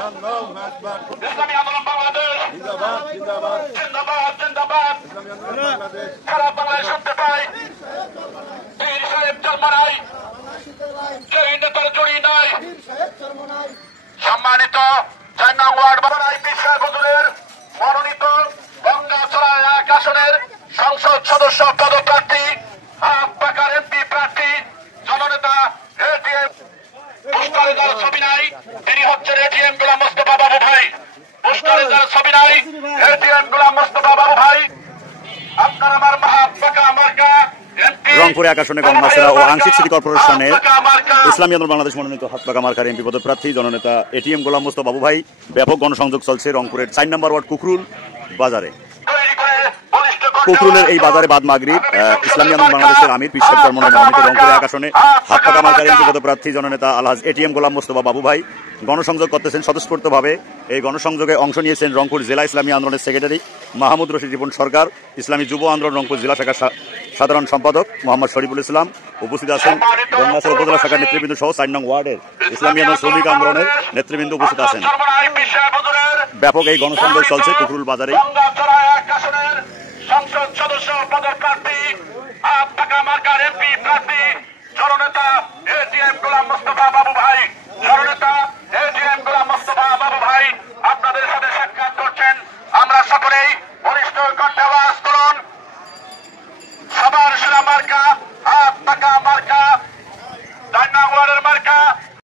ইসলামী আন্দোলন বাংলাদেশ জিন্দাবাদ জিন্দাবাদ। সারা বাংলায় শুনতে পাই পীর সাহেব চরমনাই, কেউ নেতার জড়ি নাই। সম্মানিত 4 নং ওয়ার্ড বাংলায় পীর সাহেব হুজুরের মনোনীত গঙ্গাচড়া 1 আসনের সংসদ সদস্য পদপ্রার্থী পাকার এমপি প্রার্থী জননেতা এটিএম পোস্টারে যার ছবি নাই তিনি হচ্ছেন এটিএম গোলাম মোস্তফা বাবু ভাই। পোস্টারে যার ছবি নাই এটিএম গোলাম মোস্তফা বাবু ভাই। আপনার আমার পাকা মার্কা রংপুরে 1 আসনে গঙ্গাচড়া ও আংশিক সিটি কর্পোরেশনের ইসলামী আন্দোলন বাংলাদেশ মনোনীত হাতপাকা মার্কার এমপি পদপ্রার্থী জননেতা এটিএম গোলাম মোস্তফা বাবু ভাই। ব্যাপক গণসংযোগ চলছে রংপুরের 4 নম্বর ওয়ার্ড কুকরুল বাজারে। কুকরুলের এই বাজারে বাদ মাগরিব ইসলামী আন্দোলন বাংলাদেশের আমির পীর সাহেব চরমনাই মনোনীত রংপুরে 1 আসনে হাতপাকা মার্কার এমপি পদপ্রার্থী জননেতা আলহাজ এটিএম গোলাম মোস্তফা বাবু ভাই গণসংযোগ করতেছেন স্বতঃস্ফূর্তভাবে। এই গণসংযোগে অংশ নিয়েছেন রংপুর জেলা ইসলামী আন্দোলনের সেক্রেটারি মাহমুদ রশিদ রিপন সরকার, ইসলামী যুব আন্দোলন রংপুর জেলা শাখার সাধারণ সম্পাদক মোহাম্মদ শরীফুল ইসলাম। উপস্থিত আছেন গঙ্গাচড়া উপজেলা শাখার নেতৃবৃন্দ সহ 4 নং ওয়ার্ডের ইসলামী আন্দোলন শ্রমিক আন্দোলনের নেতৃবৃন্দ উপস্থিত আছেন। ব্যাপক এই গণসংযোগ চলছে কুকরুল বাজারে। সংসদ সদস্য পদপ্রার্থী পাকা মার্কার এমপি প্রার্থী জননেতা এটিএম গোলাম মোস্তফা বাবু ভাই। জননেতা এটিএম গোলাম মোস্তফা বাবু ভাই আপনাদের সাথে সাক্ষাৎ করছেন। আমরা সকলেই বরিষ্ঠ কণ্ঠে আওয়াজ